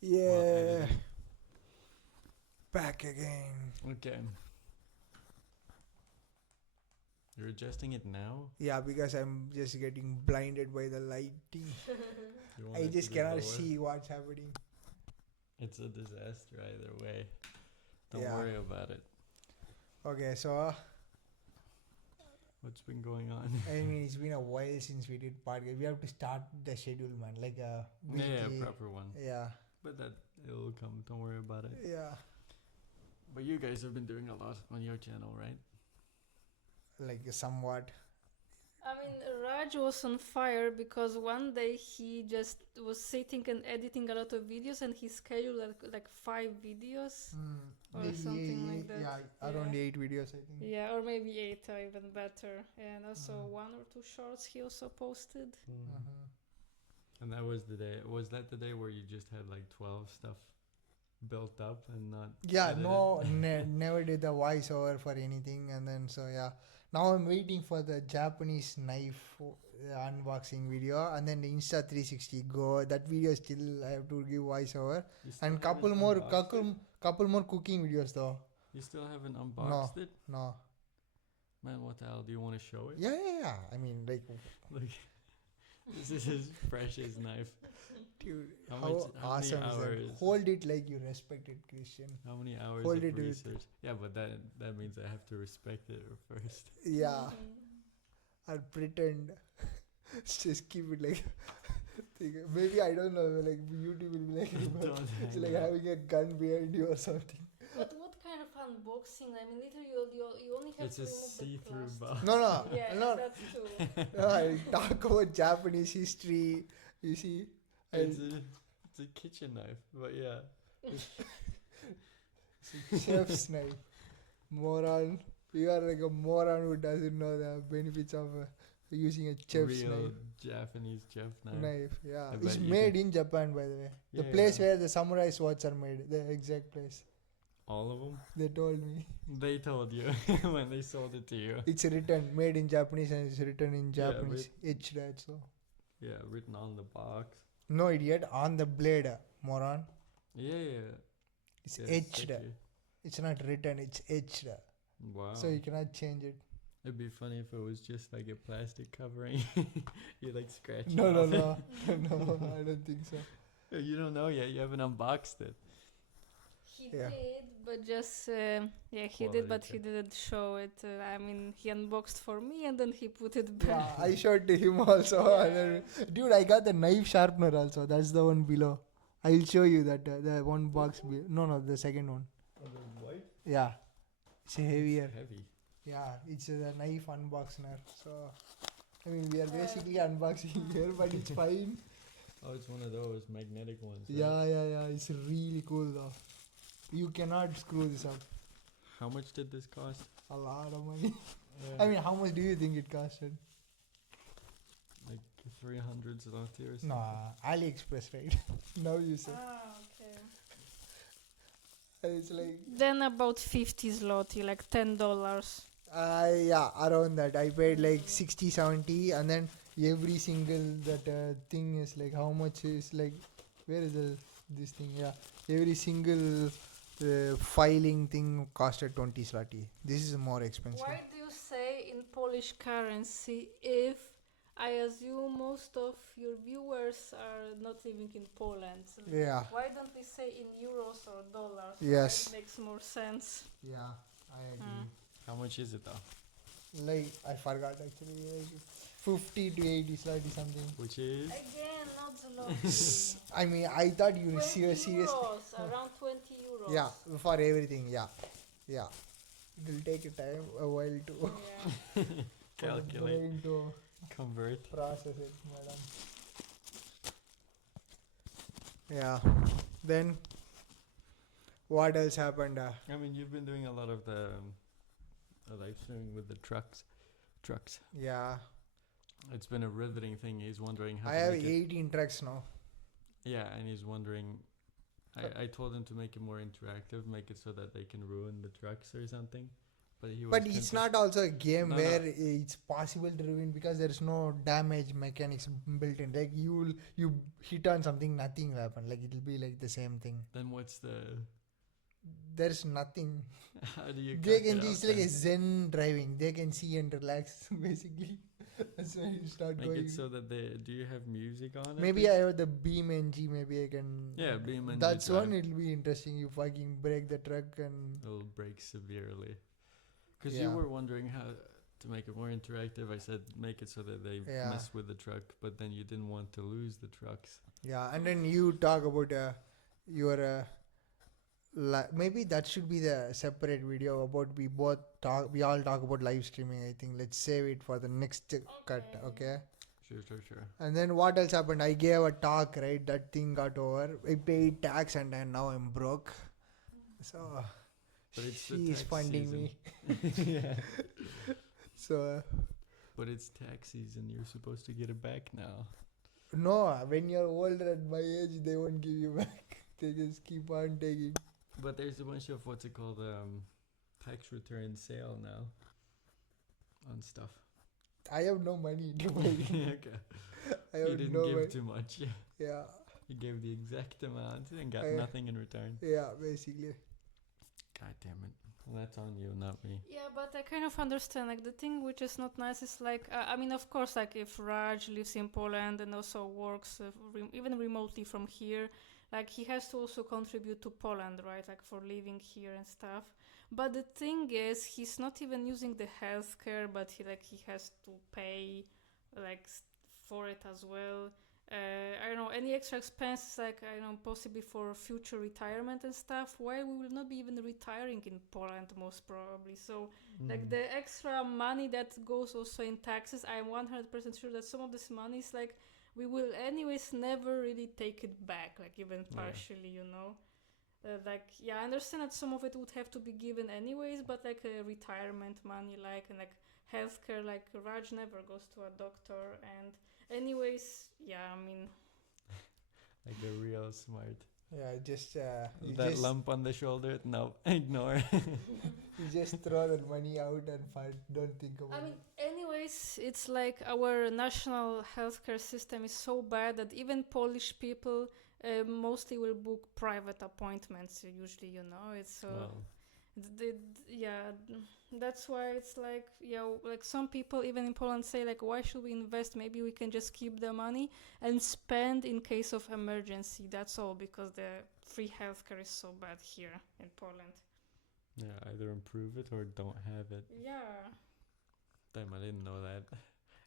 Yeah. Back again. Okay. You're adjusting it now? Yeah, because I'm just getting blinded by the lighting. You want I it to just be cannot lower? see what's happening. It's a disaster either way. Don't Yeah. worry about it. Okay, so What's been going on? I mean, it's been a while since we did podcast. We have to start the schedule, man. Like a Yeah, weekly. proper one. Yeah. But that it'll come. Don't worry about it. Yeah. But you guys have been doing a lot on your channel, right? Like somewhat. I mean, Raj was on fire because one day he just was sitting and editing a lot of videos, and he scheduled like 5 videos or something like that. Yeah, around 8 videos, I think. Yeah, or maybe 8 or even better. And also 1 or 2 shorts he also posted. And that was the day. Was that the day where you just had like 12 stuff built up and not? Yeah, edited? no, never did the voiceover for anything, and then so yeah. Now I'm waiting for the Japanese knife unboxing video, and then the Insta 360 go. That video still I have to give voiceover, You still and couple haven't more, unboxed it? couple more cooking videos though. You still haven't unboxed it? No, Man, what the hell? Do you want to show it? yeah. I mean, like, Like, this is his precious knife. dude, How how many awesome is hours? that? Hold it like you respect it, Christian. How many hours Hold of it with- research? Yeah, but that means I have to respect it first. Yeah, I'll pretend. Just keep it like. Maybe I don't know. Like YouTube will be like, Don't it's hang like out. having a gun behind you or something. But what kind of unboxing? I mean, literally, you only have It's to a remove the see-through plastic. box. No, Yeah, no. that's true. I talk about Japanese history. You see, It's a kitchen knife, but yeah. chef's knife. Moron. You are like a moron who doesn't know the benefits of using a chef's Real knife. Japanese chef knife. Knife, yeah. I It's bet you made in Japan, by the way. The Yeah, place yeah. where the samurai swords are made. The exact place. All of them? They told me. They told you when they sold it to you. It's written made in Japanese and it's written in Yeah, Japanese. Etched also. Yeah, written on the box. No, idiot. On the blade, moron. Yeah. It's Yeah, etched. sticky. It's not written. It's etched. Wow. So you cannot change it. It'd be funny if it was just like a plastic covering. You like scratch No, it no, off. no. No, I don't think so. You don't know yet. You haven't unboxed it. He Yeah. did, but just he did, but he didn't show it. I mean, he unboxed for me and then he put it back. Yeah, I showed to him also. And then, dude, I got the knife sharpener also. That's the one below. I'll show you that. The one box. No, the second one. White? Yeah. It's heavier. Heavy. Yeah, it's a knife unboxer. So, I mean, we are basically unboxing here, but it's fine. Oh, it's one of those magnetic ones. Right? Yeah. It's really cool though. You cannot screw this up. How much did this cost? A lot of money. Yeah. I mean, how much do you think it costed? Like 300 zloty or something. Nah, AliExpress, right? Now you say. Okay. It's like, Then about 50 zloty, like $10. yeah, around that. I paid like 60, 70, and then every single that thing is like, how much is like, where is this thing? Yeah, every single filing thing costed 20 zloty. This is more expensive. Why do you say in Polish currency if I assume most of your viewers are not living in Poland? Yeah. Why don't we say in euros or dollars? Yes. That makes more sense. Yeah, I agree. How much is it though? Like, I forgot actually. Like 50 to 80 zloty something. Which is? Again, not zloty. I mean, I thought you were 20 serious. euros, around 20 euros. Yeah, for everything. Yeah. It will take a time, a while to Yeah. Calculate. brain to Convert. process it, madam. Yeah. Then, what else happened? I mean, you've been doing a lot of the live streaming with the trucks. Yeah, It's been a riveting thing. He's wondering how I to have make it. 18 trucks now. Yeah, and he's wondering. I told him to make it more interactive, make it so that they can ruin the trucks or something. But he was. But it's not also a game No, where no. it's possible to ruin because there's no damage mechanics built in. Like you hit on something, nothing will happen. Like it'll be like the same thing. Then what's the? There's nothing. How do you? They Cut can it it's out like then? a zen driving. They can see and relax basically. That's when you start Make going. it so that they. Do you have music on it? Maybe I have the beam NG. Maybe I can. Yeah, beam NG That's drive. one. It'll be interesting. You fucking break the truck and It'll break severely. Because Yeah. you were wondering how to make it more interactive. I said make it so that they Yeah. mess with the truck, but then you didn't want to lose the trucks. yeah. And then you talk about your. Maybe that should be the separate video about we all talk about live streaming. I think let's save it for the next cut, okay? Sure. And then what else happened? I gave a talk, right? That thing got over. I paid tax and then now I'm broke. So But it's the she is tax funding season. me. Yeah. So But it's tax season. You're supposed to get it back now. no, when you're older at my age, they won't give you back. They just keep on taking. But there's a bunch of what's it called, tax return sale now on stuff. I have no money to buy. Okay. I You have didn't no give money. too much. Yeah, You gave the exact amount and got I- nothing in return. yeah, basically. God damn it. Well, that's on you, not me. Yeah, but I kind of understand. Like the thing which is not nice is like, I mean, of course, like if Raj lives in Poland and also works even remotely from here, like he has to also contribute to Poland, right? Like for living here and stuff. But the thing is, he's not even using the healthcare, but he has to pay for it as well. I don't know, any extra expenses, like I don't know, possibly for future retirement and stuff. Why we will not be even retiring in Poland, most probably. So like the extra money that goes also in taxes, I'm 100% sure that some of this money is like we will anyways never really take it back, like even Yeah. partially, you know. I understand that some of it would have to be given anyways, but like retirement money, and like healthcare, like Raj never goes to a doctor, and anyways, yeah, I mean, Like a real smart. Yeah, just That lump on the shoulder? No, ignore. you just throw the money out and don't think about I mean, it. anyways, it's like our national healthcare system is so bad that even Polish people mostly will book private appointments. Usually, you know, it's Well, yeah, that's why it's like, yeah, like some people even in Poland say like, why should we invest? Maybe we can just keep the money and spend in case of emergency. That's all, because the free healthcare is so bad here in Poland. yeah, either improve it or don't have it. Yeah. Damn, I didn't know that.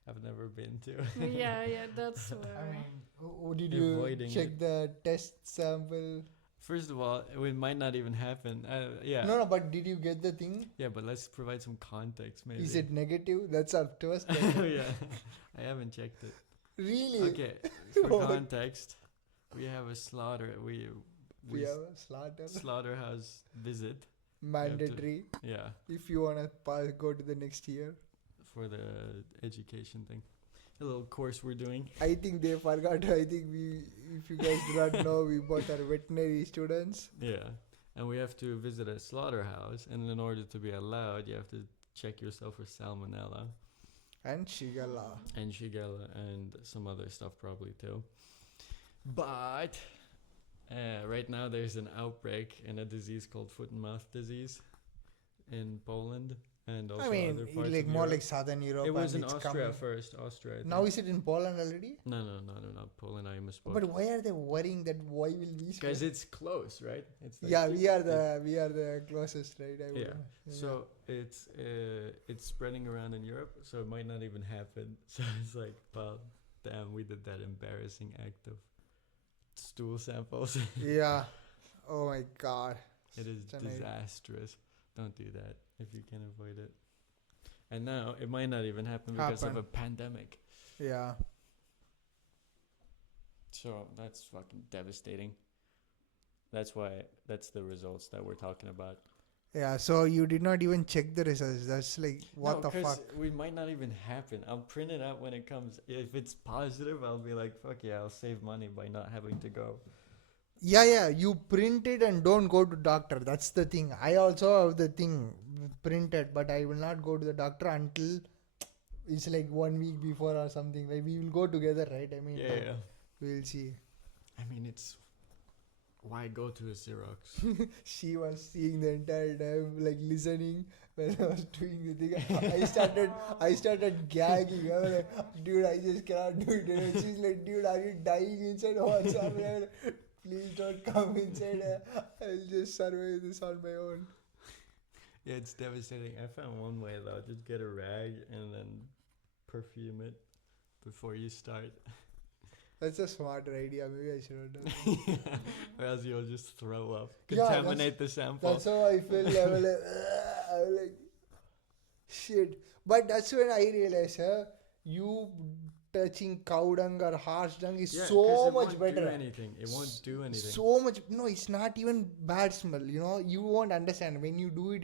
I've never been to. yeah, that's I why. mean, did you Avoiding check it. the test sample? First of all, it might not even happen. Yeah. No, but did you get the thing? Yeah, but let's provide some context, maybe. Is it negative? That's up to us. Yeah, I haven't checked it. Really? Okay, for What? context, we have a we We have a slaughter. slaughterhouse visit. Mandatory. Yeah, If you wanna go to the next year. for the education thing, a little course we're doing. I think they forgot. I think if you guys do not know, we both are veterinary students. Yeah, and we have to visit a slaughterhouse, and in order to be allowed, you have to check yourself for salmonella And Shigala. and shigella and some other stuff probably too. But right now there's an outbreak in a disease called foot and mouth disease in Poland and also I mean, other parts like of more Europe. like Southern Europe. It was and in it's Austria coming. first. Austria. I Now think. is it in Poland already? No, Poland. I misspoke. But why are they worrying that why will we spread? Because it's close, right? It's like Yeah, we are the closest, right? I would Yeah. So it's spreading around in Europe, so it might not even happen. So it's like, well, damn, we did that embarrassing act of stool samples. yeah. Oh my god. It is Such an idea. disastrous. Don't do that if you can avoid it. And now it might not even happen because of a pandemic. Yeah. So that's fucking devastating. That's the results that we're talking about. Yeah. So you did not even check the results. That's like what No, the 'cause fuck. we might not even happen. I'll print it out when it comes. If it's positive, I'll be like, fuck yeah, I'll save money by not having to go. Yeah, you print it and don't go to doctor. That's the thing. I also have the thing printed, but I will not go to the doctor until it's like 1 week before or something. Like we will go together, right? I mean, Yeah. we'll see. I mean, it's why go to a Xerox? She was seeing the entire time, like listening when I was doing the thing. I started gagging. I was like, dude, I just cannot do it. And she's like, dude, are you dying inside or what's happening? I'm like, please don't come inside. I'll just survive this on my own. Yeah, it's devastating. I found one way though. Just get a rag and then perfume it before you start. That's a smarter idea. Maybe I should have done that. Or else you'll just throw up. Yeah, Contaminate the sample. That's how I felt. I was like, shit. But that's when I realized, you touching cow dung or horse dung is Yeah, 'cause so it much won't better. Do anything. It won't do anything. So much. No, it's not even bad smell. You know, you won't understand when you do it.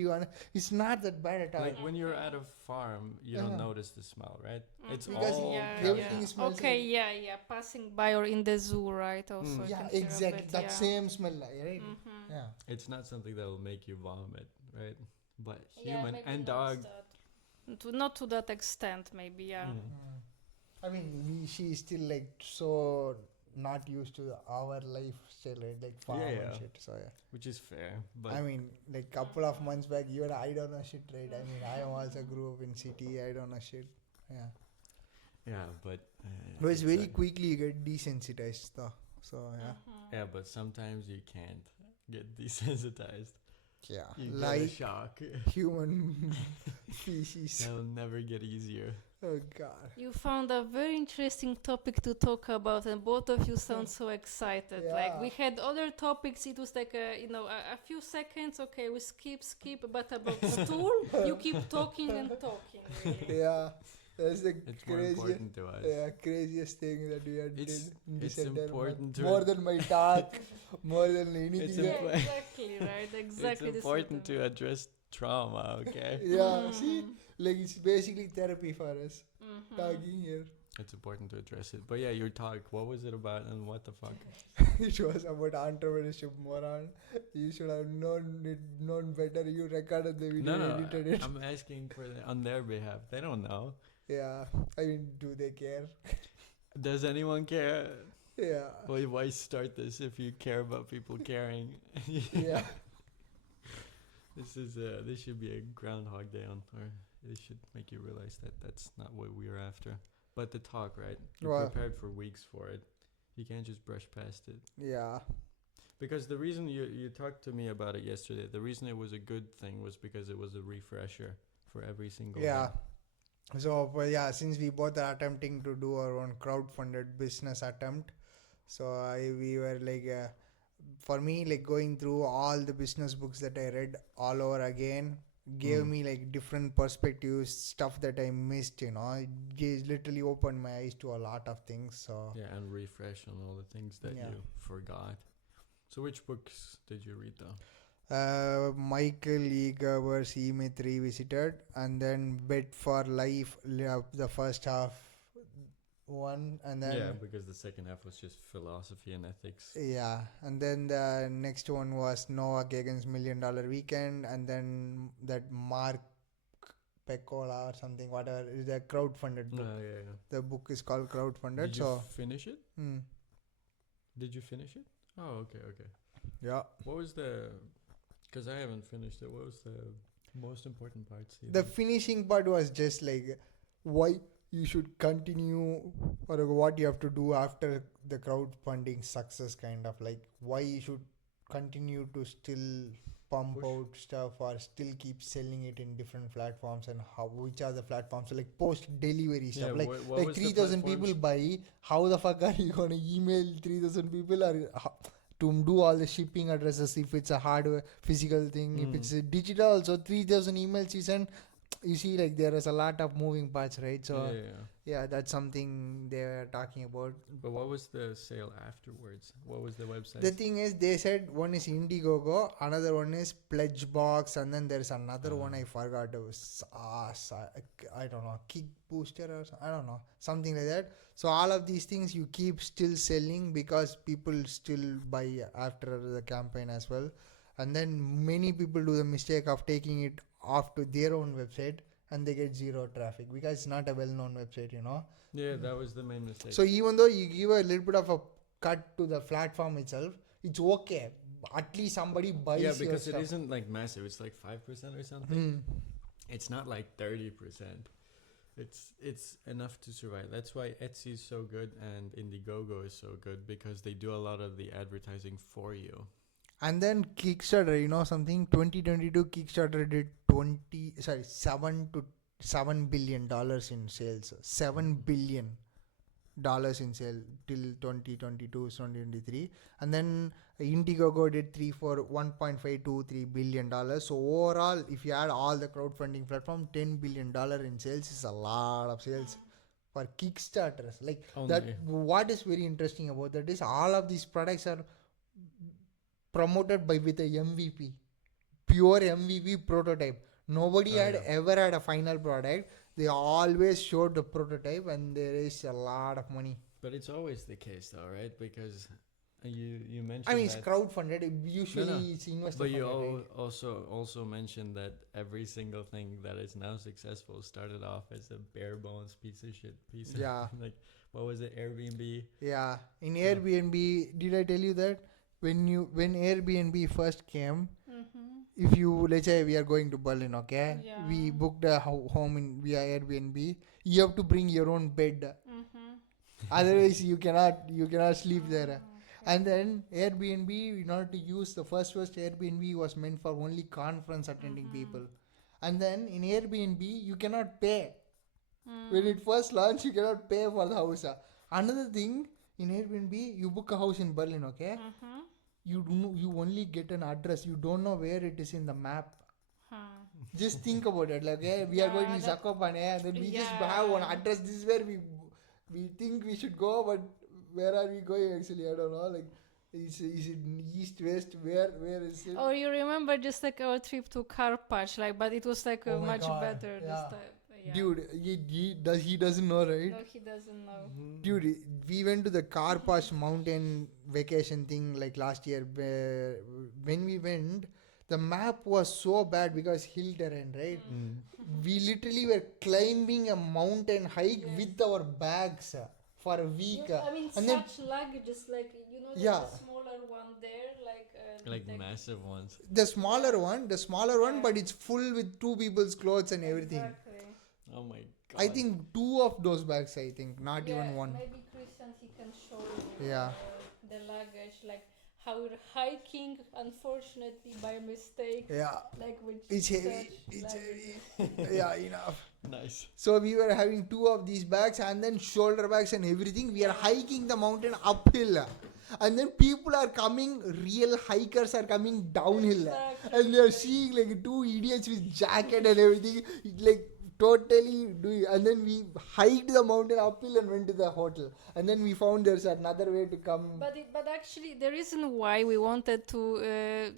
It's not that bad at all. Like when you're at a farm, you don't Yeah. notice the smell, right? It's Because all everything smells Okay, like- yeah. Passing by or in the zoo, right? Also. I Yeah, can hear of exactly. it, That yeah. same smell, right? Mhm. Yeah. It's not something that will make you vomit, right? But Yeah, human maybe and not dog. not to that extent, maybe. Yeah. I mean, she's still like so not used to our lifestyle, right? Like farm Yeah, and yeah. shit. So yeah. Which is fair, but I mean, like couple of months back, even I don't know shit, right? I mean, I also grew up in city. I don't know shit. Yeah. yeah, but But it's very a- quickly you get desensitized, though. So yeah. Yeah, but sometimes you can't get desensitized. Yeah. You get a Like shock. human species. That'll never get easier. Oh god. You found a very interesting topic to talk about, and both of you sound so excited. Like we Yeah. had other topics. It was like a few seconds. Okay, we skip, but about stool, you keep talking and talking. Really. Yeah. That's the It's more craziest. important to us. Yeah, craziest thing that we had It's- did in this it's entire important month. to More it. than my talk, more than anything. It's Yeah, impo- exactly, right? Exactly. It's important to address trauma, okay? Yeah, see, like it's basically therapy for us Mm-hmm. talking here. It's important to address it. But yeah, your talk, what was it about and what the fuck? It was about entrepreneurship, moron. You should have known better. You recorded the video, No, edited it. I'm asking on their behalf. They don't know. Yeah, I mean, do they care? Does anyone care? Yeah, Well, why start this if you care about people caring? yeah. This should be a Groundhog Day or it should make you realize that that's not what we're after. But the talk, right? You Well- prepared for weeks for it. You can't just brush past it. Yeah, Because the reason you talked to me about it yesterday, the reason it was a good thing was because it was a refresher for every single yeah. one. So, but yeah, since we both are attempting to do our own crowd-funded business attempt, so we were like, for me, like going through all the business books that I read all over again gave me like different perspectives, stuff that I missed. It literally opened my eyes to a lot of things. So Yeah, and refresh on all the things that Yeah. you forgot. So which books did you read though? Michael E. Gerber's E-Myth Revisited, and then Bet for Life, the first half one, and then Yeah, because the second half was just philosophy and ethics. yeah, and then the next one was Noah Kagan's $1 Million Weekend, and then that Mark Peccola or something, whatever, is a crowdfunded book. Yeah. The book is called Crowdfunded. Did you So, finish it? mm, Did you finish it? Oh, okay. yeah. What was the... Because I haven't finished it. What was the most important parts? you The think? finishing part was just like why you should continue or what you have to do after the crowdfunding success, kind of like why you should continue to still pump Push. out stuff or still keep selling it in different platforms, and which are the platforms, so like post delivery stuff, like what like was the 3,000 people platforms? buy, how the fuck are you gonna email 3,000 people or to do all the shipping addresses if it's a hardware physical thing, if it's a digital, so 3,000 emails you send, you see like there is a lot of moving parts, right? So Yeah. Yeah, that's something they were talking about. But what was the sale afterwards? What was the website? The thing is, they said one is Indiegogo, another one is Pledgebox, and then there's another one I forgot. It was I don't know, Kick Booster or I don't know, something like that. So all of these things you keep still selling because people still buy after the campaign as well. And then many people do the mistake of taking it off to their own website and they get zero traffic because it's not a well-known website, you know. Yeah, that was the main mistake. So even though you give a little bit of a cut to the platform itself, it's okay. At least somebody buys yeah, your because it stuff. isn't like massive. It's like 5% or something. It's not like 30%. It's enough to survive. That's why Etsy is so good and Indiegogo is so good, because they do a lot of the advertising for you. And then Kickstarter, you know something? 2022 Kickstarter did 7 billion dollars in sales. $7 billion in sale till 2022 2023, and then Indiegogo did 1.523 billion dollars. So overall, if you add all the crowdfunding platform, $10 billion in sales is a lot of sales for Kickstarters. Like that. Only. What is very interesting about that is all of these products are promoted by with a MVP, pure MVP prototype. Nobody ever had a final product. They always showed the prototype, and there is a lot of money. But it's always the case, though, right? Because you mentioned. I mean, it's that, crowdfunded. Usually, No. it's investor but you funded, right? also mentioned that every single thing that is now successful started off as a bare bones piece of shit. Yeah. Like, what was it? Airbnb. Yeah. In Airbnb, did I tell you that when Airbnb first came, if you, let's say we are going to Berlin, okay, Yeah. we booked a home in via Airbnb. You have to bring your own bed. Otherwise, you cannot sleep there. And then Airbnb, in order to use the first Airbnb was meant for only conference attending people. And then in Airbnb, you cannot pay. When it first launched, you cannot pay for the house. Another thing, in Airbnb, you book a house in Berlin, okay? You only get an address. You don't know where it is in the map. Just think about it. Like, okay, we are going to Zakopane, and then we just have one address. This is where we think we should go, but where are we going actually? I don't know. Like, is it east, west? Where is it? Or you remember just like our trip to Karpacz, like, but it was like Oh my much God, better this yeah. time. Yeah. Dude, he doesn't know, right? No, he doesn't know. Dude, we went to the Karpacz mountain vacation thing like last year. When we went, the map was so bad because hill terrain, right? We literally were climbing a mountain hike with our bags for a week. I mean, and such luggages, like, you know, Yeah. the smaller one there, Like massive ones. the smaller one, but it's full with two people's clothes and everything. Exactly. Oh my god. I think two of those bags, not even one. Maybe Christian, he can show you Yeah. the luggage, like how we're hiking, unfortunately by mistake, Yeah. like with It's such heavy. It's luggage. heavy. Yeah, enough. Nice. So we were having two of these bags and then shoulder bags and everything. We are hiking the mountain uphill. And then people are coming, real hikers are coming downhill. Exactly. And they are seeing like two idiots with jacket and everything. Like totally doing. And then we hiked the mountain uphill and went to the hotel. And then we found there's another way to come. But actually, the reason why we wanted to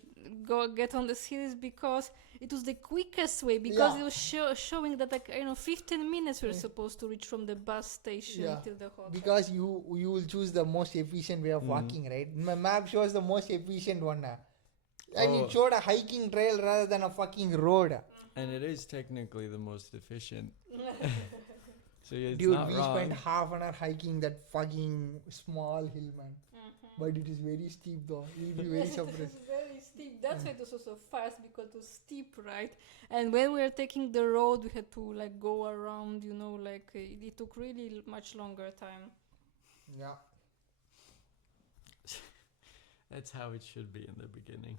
go get on the series because it was the quickest way, because Yeah. it was showing that 15 minutes we're supposed to reach from the bus station till the hotel. Because you will choose the most efficient way of walking, right? My map shows the most efficient one. And it showed a hiking trail rather than a fucking road. And it is technically the most efficient. So it's Dude, not we wrong. spent half an hour hiking that fucking small hill, man. But it is very steep though. You'll be very Yes, it surprised. was very steep. That's why it was also fast, because it was steep, right? And when we were taking the road, we had to go around. It took really much longer time. Yeah. That's how it should be in the beginning.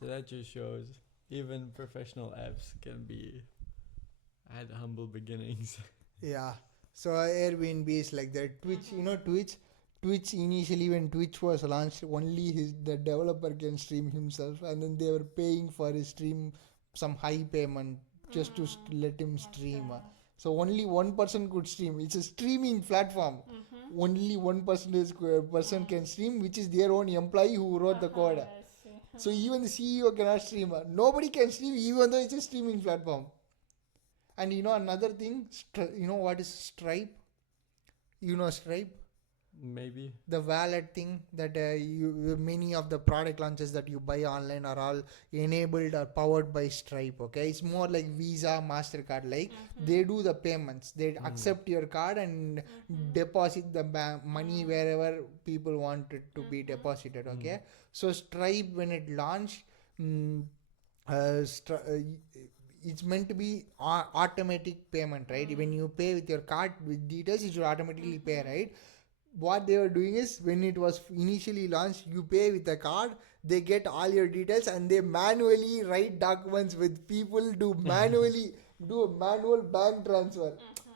So that just shows even professional apps can had humble beginnings. Yeah. So Airbnb is like that. Twitch, Twitch initially, when Twitch was launched, only the developer can stream himself, and then they were paying for his stream some high payment just to let him stream. So only one person could stream. It's a streaming platform. Mm-hmm. Only one person can stream, which is their own employee who wrote the code. I see. So even the CEO cannot stream. Nobody can stream, even though it's a streaming platform. And you know another thing, you know what is Stripe? You know Stripe? Maybe. The wallet thing that many of the product launches that you buy online are all enabled or powered by Stripe. Okay, it's more like Visa, Mastercard. Like they do the payments, they accept your card and deposit the money wherever people want it to be deposited. Okay, so Stripe when it launched, it's meant to be automatic payment, right? When you pay with your card with details, it should automatically pay, right? What they were doing is when it was initially launched, you pay with a card, they get all your details and they manually write documents with people do a manual bank transfer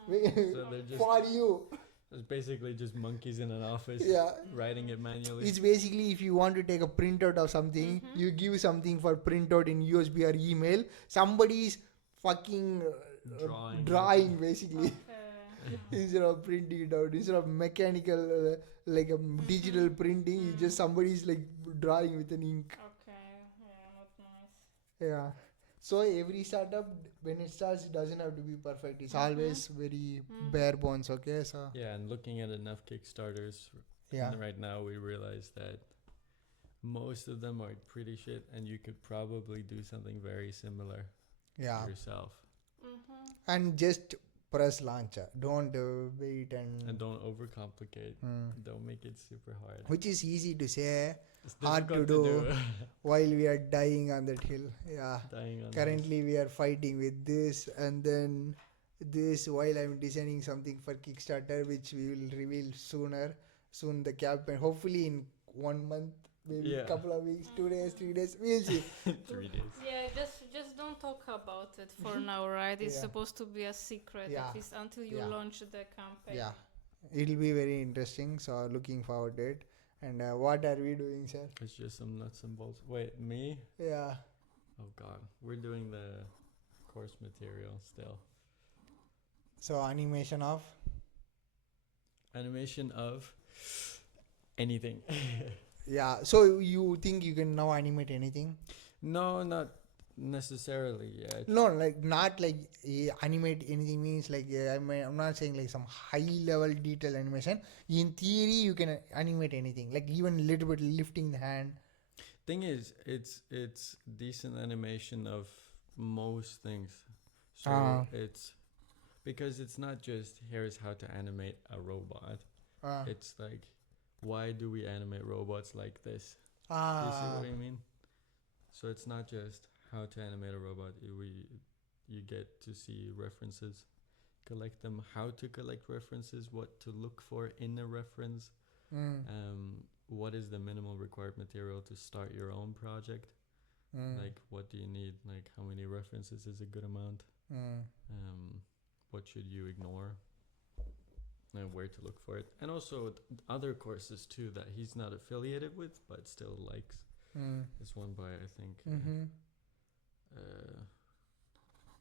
So they're just for you. it's basically just monkeys in an office writing it manually. It's basically if you want to take a printout of something, you give something for printout in USB or email, somebody's fucking drawing basically. Instead of printing it out, instead of mechanical like a digital printing, you just somebody's like drawing with an ink. Okay, yeah, not nice. Yeah. So every startup when it starts, it doesn't have to be perfect. It's always very bare bones. Okay, so Yeah, and looking at enough Kickstarters right now, we realize that most of them are pretty shit, and you could probably do something very similar yourself. And just press launcher. Don't wait And don't overcomplicate. Don't make it super hard. which is easy to say, It's hard to difficult do while we are dying on that hill. Yeah. Dying on Currently we are fighting with this and then this while I'm designing something for Kickstarter, which we will reveal soon the campaign. Hopefully in 1 month, maybe a couple of weeks, 2 days, 3 days. We'll see. 3 days. Yeah, just don't talk about it for now, right? It's Yeah. supposed to be a secret at least until you launch the campaign. Yeah. It'll be very interesting. So looking forward to it. And what are we doing, sir? It's just some nuts and bolts. Wait, me? Yeah. Oh god, we're doing the course material still. So animation of? Animation of anything. Yeah. So you think you can now animate anything? No, not necessarily yet. No, like not like animate anything means like I'm not saying like some high level detail animation. In theory, you can animate anything, like even a little bit lifting the hand. Thing is, it's decent animation of most things. So it's because it's not just here's how to animate a robot. It's like why do we animate robots like this? Do you see what I mean? So it's not just how to animate a robot. You get to see references, collect them, how to collect references, what to look for in a reference, what is the minimal required material to start your own project, like what do you need, like how many references is a good amount, what should you ignore, and where to look for it, and also other courses too that he's not affiliated with but still likes. This one by I think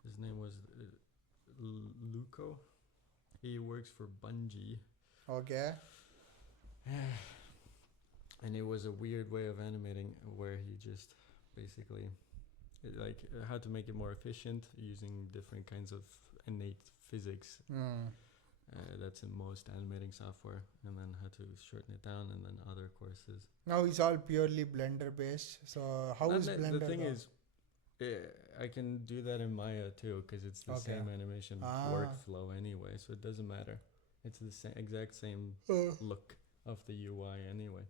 his name was Luco. He works for Bungie. Okay. And it was a weird way of animating where he just basically how to make it more efficient using different kinds of innate physics that's in most animating software, and then how to shorten it down, and then other courses. Now it's all purely Blender based. So how is Blender? The thing is, I can do that in Maya too because it's the same animation workflow anyway, so it doesn't matter. It's the exact same look of the UI anyway,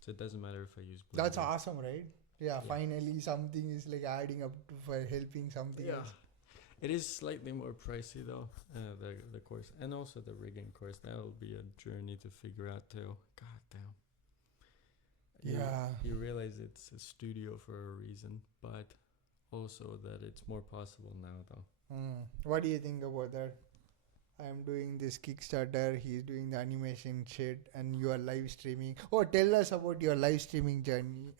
so it doesn't matter if I use Blender. That's awesome, right? Yeah, finally something is like adding up for helping something else. It is slightly more pricey though, the course, and also the rigging course. That'll be a journey to figure out too. God damn. You realize it's a studio for a reason, but also that it's more possible now though. What do you think about that? I'm doing this Kickstarter, he's doing the animation shit, and you are live streaming. Oh, tell us about your live streaming journey.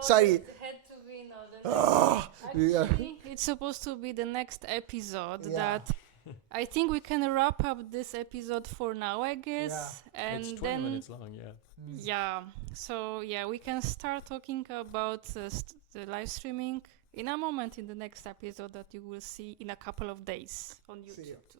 Sorry. It had to be Actually, it's supposed to be the next episode that I think we can wrap up this episode for now, I guess. And It's 20 then minutes long, yeah. yeah, so yeah, we can start talking about the live streaming in a moment in the next episode that you will see in a couple of days on See ya. YouTube too.